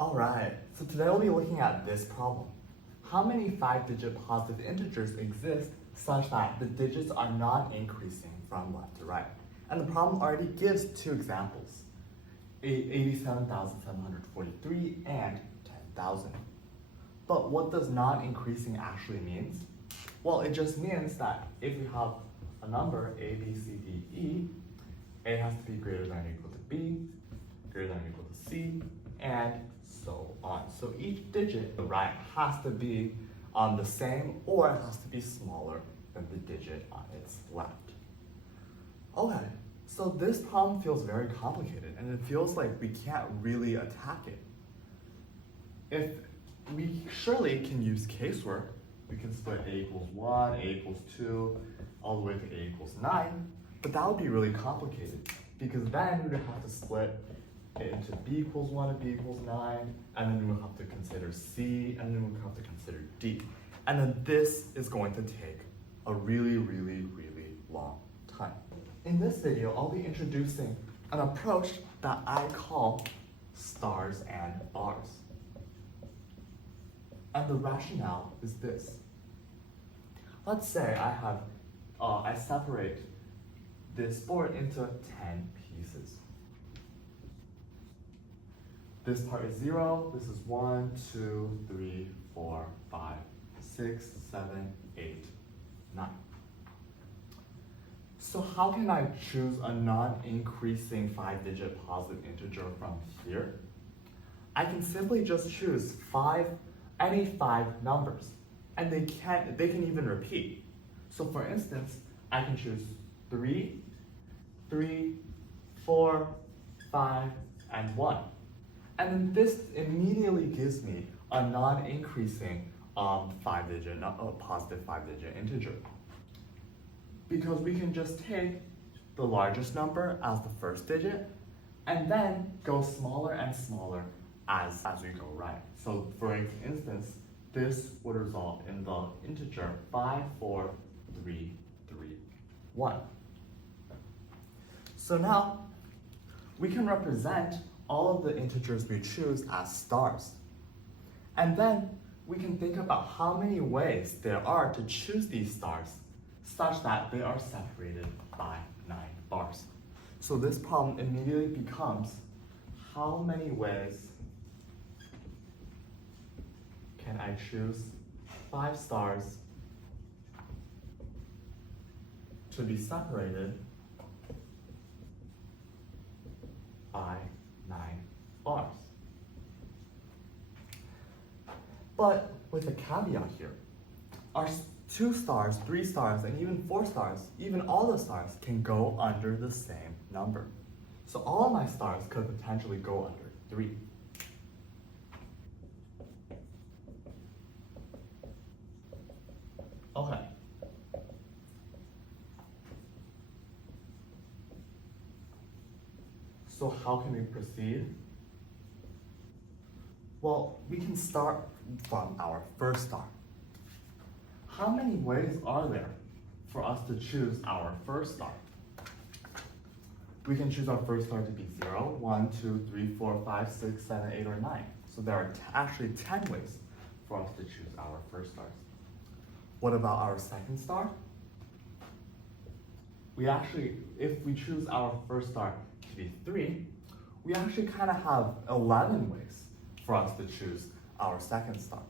Alright, so today we'll be looking at this problem. How many 5-digit positive integers exist such that the digits are not increasing from left to right? And the problem already gives two examples, 87,743 and 10,000. But what does non-increasing actually means? Well, it just means that if we have a number A, B, C, D, E, A has to be greater than or equal to B, greater than or equal to C, and so on. So each digit on the right has to be on the same or it has to be smaller than the digit on its left. Okay, so this problem feels very complicated and it feels like we can't really attack it. If we surely can use casework, we can split A equals 1, A equals 2, all the way to A equals 9, but that would be really complicated because then we would have to split it into B equals 1 and B equals 9, and then we would have to consider C, and then we would have to consider D. And then this is going to take a really long time. In this video, I'll be introducing an approach that I call stars and bars. And the rationale is this. Let's say I separate this board into 10 pieces. This part is 0, this is 1, 2, 3, 4, 5, 6, 7, 8, 9. So how can I choose a non-increasing 5-digit positive integer from here? I can simply just choose any 5 numbers, and they can even repeat. So for instance, I can choose 3, 3, 4, 5, and 1. And then this immediately gives me a non-increasing positive 5-digit integer. Because we can just take the largest number as the first digit and then go smaller and smaller as we go right. So for instance, this would result in the integer 54331. So now we can represent all of the integers we choose as stars. And then we can think about how many ways there are to choose these stars such that they are separated by 9 bars. So this problem immediately becomes, how many ways can I choose 5 stars to be separated by 9 bars? But with a caveat here, our 2 stars, 3 stars, and even 4 stars, even all the stars can go under the same number. So all of my stars could potentially go under 3. Okay. So how can we proceed? Well, we can start from our first star. How many ways are there for us to choose our first star? We can choose our first star to be 0, 1, 2, 3, 4, 5, 6, 7, 8, or 9. So there are actually 10 ways for us to choose our first stars. What about our second star? If we choose our first star to be 3, we actually kind of have 11 ways for us to choose our second star.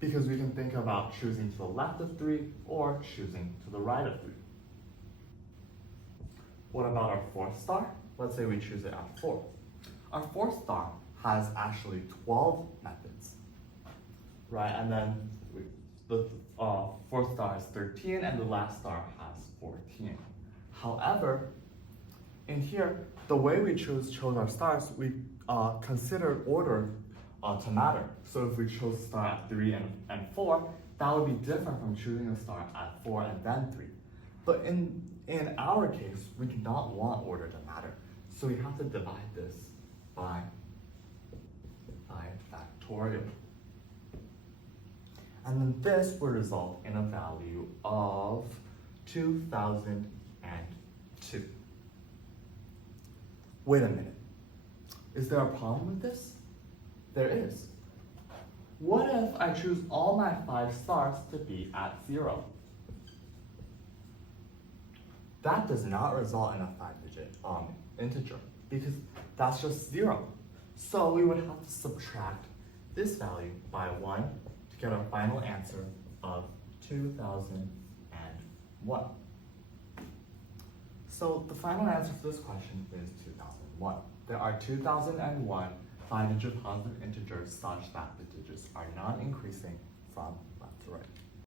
Because we can think about choosing to the left of 3 or choosing to the right of 3. What about our fourth star? Let's say we choose it at 4. Our fourth star has actually 12 methods, right? And then the fourth star has 13 and the last star has 14. However, in here, the way we chose our stars, we consider order to matter. So if we chose a star at 3 and 4, that would be different from choosing a star at 4 and then 3. But in our case, we do not want order to matter. So we have to divide this by factorial. And then this will result in a value of 2002. Wait a minute. Is there a problem with this? There is. What if I choose all my 5 stars to be at 0? That does not result in a 5-digit integer because that's just 0. So we would have to subtract this value by 1 to get our final answer of 2001. So the final answer for this question is 2001. There are 2001 5-digit positive integers such that the digits are non-increasing from left to right.